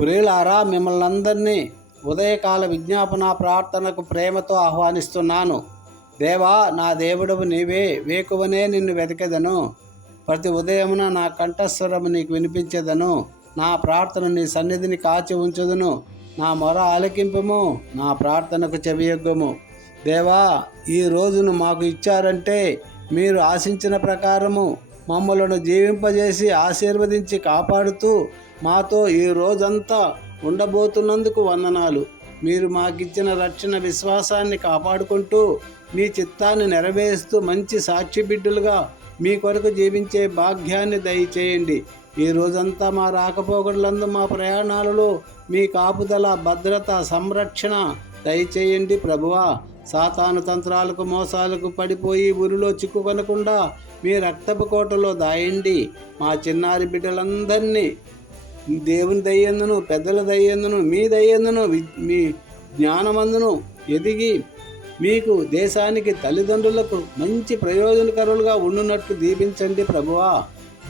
ప్రియులారా, మిమ్మల్ని అందరినీ ఉదయకాల విజ్ఞాపన ప్రార్థనకు ప్రేమతో ఆహ్వానిస్తున్నాను. దేవా, నా దేవుడవు నీవే, వేకువనే నిన్ను వెతికెదను. ప్రతి ఉదయమున నా కంఠస్వరము నీకు వినిపించెదను. నా ప్రార్థన నీ సన్నిధిని కాచి ఉంచుదును. నా మొర ఆలకింపుము, నా ప్రార్థనకు చెవియొగ్గము. దేవా, ఈ రోజును మాకు ఇచ్చారంటే మీరు ఆశించిన ప్రకారము మమ్మలను జీవింపజేసి ఆశీర్వదించి కాపాడుతూ మాతో ఈ రోజంతా ఉండబోతున్నందుకు వందనాలు. మీరు మాకిచ్చిన రక్షణ విశ్వాసాన్ని కాపాడుకుంటూ మీ చిత్తాన్ని నెరవేరుస్తూ మంచి సాక్షి బిడ్డలుగా మీ కొరకు జీవించే భాగ్యాన్ని దయచేయండి. ఈ రోజంతా మా రాకపోకలందు మా ప్రయాణాలలో మీ కాపుదల, భద్రత, సంరక్షణ దయచేయండి ప్రభువా. సాతాను తంత్రాలకు, మోసాలకు పడిపోయి ఉరిలో చిక్కుకొనకుండా మీ రక్తపు కోటలో దాయండి. మా చిన్నారి బిడ్డలందరినీ దేవుని దయ్యందును, పెద్దల దయ్యందును, మీ దయ్యందును, మీ జ్ఞానమందును ఎదిగి మీకు, దేశానికి, తల్లిదండ్రులకు మంచి ప్రయోజనకరులుగా ఉండునట్లు దీపించండి ప్రభువా.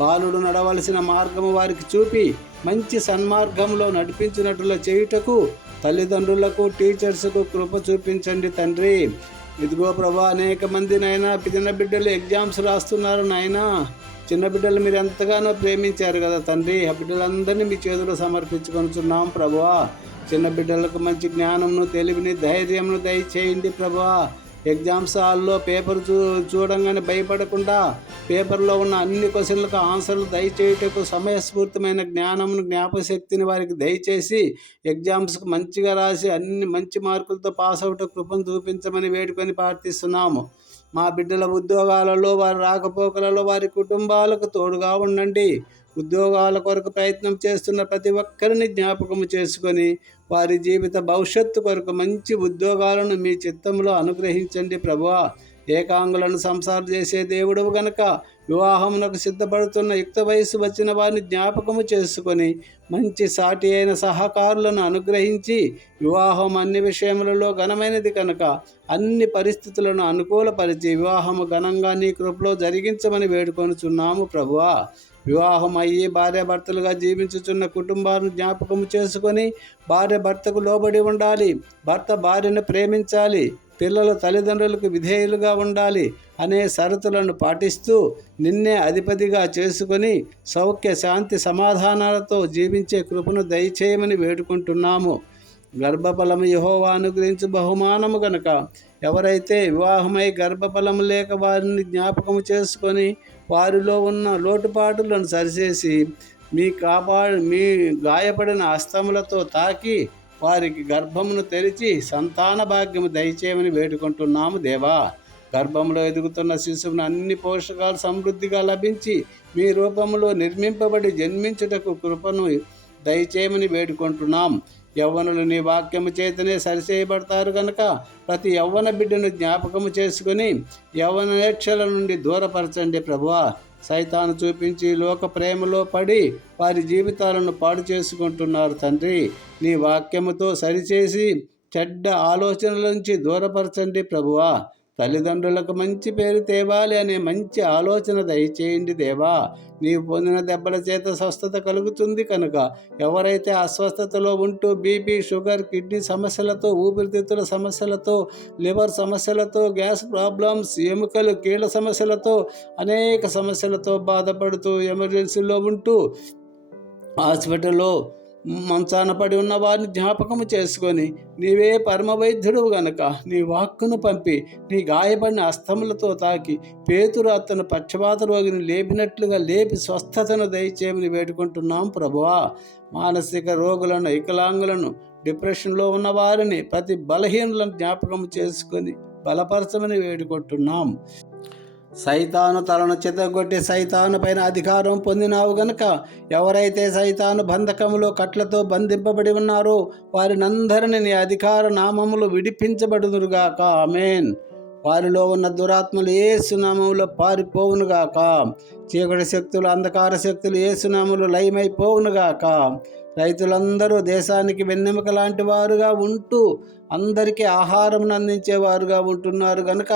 బాలుడు నడవలసిన మార్గము వారికి చూపి మంచి సన్మార్గంలో నడిపించినట్లు చేయుటకు తల్లిదండ్రులకు, టీచర్స్కు కృప చూపించండి తండ్రి. ఇదిగో ప్రభా, అనేక మంది నాయనా చిన్న బిడ్డలు ఎగ్జామ్స్ రాస్తున్నారు నాయనా. చిన్న బిడ్డలు మీరు ఎంతగానో ప్రేమించారు కదా తండ్రి. ఆ బిడ్డలందరినీ మీ చేతులు సమర్పించుకొనుచున్నాం ప్రభువా. చిన్న బిడ్డలకు మంచి జ్ఞానంను, తెలివిని, ధైర్యంను దయచేయండి ప్రభువా. ఎగ్జామ్స్ హాల్లో పేపర్ చూడంగానే భయపడకుండా పేపర్లో ఉన్న అన్ని క్వశ్చన్లకు ఆన్సర్లు దయచేయుటకు సమయస్ఫూర్తిమైన జ్ఞానమును, జ్ఞాపశక్తిని వారికి దయచేసి ఎగ్జామ్స్కి మంచిగా రాసి అన్ని మంచి మార్కులతో పాస్ అవుట్ కృపను చూపించమని వేడుకొని ప్రార్థిస్తున్నాము. మా బిడ్డల ఉద్యోగాలలో, వారి రాకపోకలలో, వారి కుటుంబాలకు తోడుగా ఉండండి. ఉద్యోగాల కొరకు ప్రయత్నం చేస్తున్న ప్రతి ఒక్కరిని జ్ఞాపకము చేసుకొని వారి జీవిత భవిష్యత్తు కొరకు మంచి ఉద్యోగాలను మీ చిత్తంలో అనుగ్రహించండి ప్రభువా. ఏకాంగులను సంసారం చేసే దేవుడవు గనక వివాహమునకు సిద్ధపడుతున్న యుక్త వయసు వచ్చిన వారిని జ్ఞాపకము చేసుకొని మంచి సాటి అయిన సహకారులను అనుగ్రహించి, వివాహం అన్ని విషయములలో ఘనమైనది కనుక అన్ని పరిస్థితులను అనుకూలపరిచి వివాహము ఘనంగా నీ కృపలో జరిగించమని వేడుకొనుచున్నాము ప్రభువా. వివాహం అయ్యి భార్యాభర్తలుగా జీవించుచున్న కుటుంబాలను జ్ఞాపకము చేసుకొని భార్య భర్తకు లోబడి ఉండాలి, భర్త భార్యను ప్రేమించాలి, పిల్లలు తల్లిదండ్రులకు విధేయులుగా ఉండాలి అనే షరతులను పాటిస్తూ నిన్నే అధిపతిగా చేసుకొని సౌఖ్య, శాంతి, సమాధానాలతో జీవించే కృపను దయచేయమని వేడుకుంటున్నాము. గర్భఫలము యెహోవా అనుగ్రహించు బహుమానము గనక ఎవరైతే వివాహమై గర్భఫలము లేక వారిని జ్ఞాపకము చేసుకొని వారిలో ఉన్న లోటుపాటులను సరిచేసి మీ గాయపడిన హస్తములతో తాకి వారికి గర్భమును తెరిచి సంతాన భాగ్యము దయచేయమని వేడుకుంటున్నాము దేవా. గర్భంలో ఎదుగుతున్న శిశువును అన్ని పోషకాలు సమృద్ధిగా లభించి మీ రూపంలో నిర్మింపబడి జన్మించుటకు కృపను దయచేయమని వేడుకుంటున్నాం. యవ్వనులు నీ వాక్యము చేతనే సరిచేయబడతారు కనుక ప్రతి యవ్వన బిడ్డను జ్ఞాపకము చేసుకుని యవ్వనేచ్ఛల నుండి దూరపరచండి ప్రభువా. సైతాను చూపించి లోక ప్రేమలో పడి వారి జీవితాలను పాడు చేసుకుంటున్నారు తండ్రి. నీ వాక్యముతో సరిచేసి చెడ్డ ఆలోచనల నుంచి దూరపరచండి ప్రభువా. తల్లిదండ్రులకు మంచి పేరు తేవాలి అనే మంచి ఆలోచన దయచేయండి దేవా. నీవు పొందిన దెబ్బల చేత స్వస్థత కలుగుతుంది కనుక ఎవరైతే అస్వస్థతలో ఉంటూ బీపీ, షుగర్, కిడ్నీ సమస్యలతో, ఊపిరితిత్తుల సమస్యలతో, లివర్ సమస్యలతో, గ్యాస్ ప్రాబ్లమ్స్, ఎముకలు, కీళ్ళ సమస్యలతో, అనేక సమస్యలతో బాధపడుతూ ఎమర్జెన్సీలో ఉంటూ హాస్పిటల్లో మంచాన పడి ఉన్న వారిని జ్ఞాపకము చేసుకొని నీవే పరమ వైద్యుడు గనక నీ వాక్కును పంపి నీ గాయపడిన హస్తములతో తాకి పేతురు అతను పక్షవాత రోగిని లేపినట్లుగా లేపి స్వస్థతను దయచేయమని వేడుకుంటున్నాం ప్రభువా. మానసిక రోగులను, వికలాంగులను, డిప్రెషన్లో ఉన్న వారిని, ప్రతి బలహీనులను జ్ఞాపకం చేసుకొని బలపరచమని వేడుకుంటున్నాం. సైతాను తలను చితగొట్టి సైతాను పైన అధికారం పొందినావు గనుక ఎవరైతే సైతాను బంధకములో కట్లతో బంధింపబడి ఉన్నారో వారినందరినీ నీ అధికార నామములు విడిపించబడుదురుగాక. ఆమేన్. వారిలో ఉన్న దురాత్మలు యేసు నామములో పారిపోవునుగాక. చీకటి శక్తులు, అంధకార శక్తులు యేసు నామములో లయమైపోవునుగాక. రైతులందరూ దేశానికి వెన్నెముక లాంటి వారుగా ఉంటూ అందరికీ ఆహారం అందించేవారుగా ఉంటున్నారు కనుక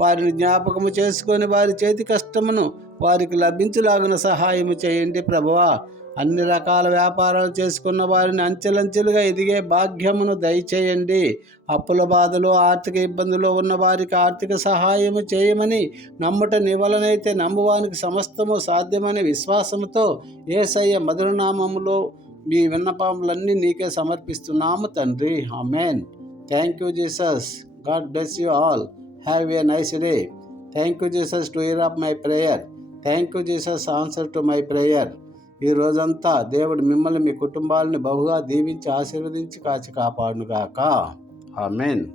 వారిని జ్ఞాపకము చేసుకొని వారి చేతి కష్టమును వారికి లభించులాగున సహాయము చేయండి ప్రభువా. అన్ని రకాల వ్యాపారాలు చేసుకున్న వారిని అంచెలంచెలుగా ఎదిగే భాగ్యమును దయచేయండి. అప్పుల బాధలు, ఆర్థిక ఇబ్బందులు ఉన్న వారికి ఆర్థిక సహాయము చేయమని నమ్ముట నీ వలనైతే నమ్మువానికి సమస్తము సాధ్యమనే విశ్వాసముతో యేసయ్య మధురనామములో మీ విన్నపములన్నీ నీకే సమర్పిస్తున్నాము తండ్రి. Amen. Thank you Jesus. God bless you all. Have a nice day. Thank you Jesus to hear up my prayer. Thank you Jesus answer to my prayer. ఈ రోజంతా దేవుడు మిమ్మల్ని మీ కుటుంబాలని బహుగా దీవించి ఆశీర్వదించి కాచి కాపాడునుగాక. ఆమెన్.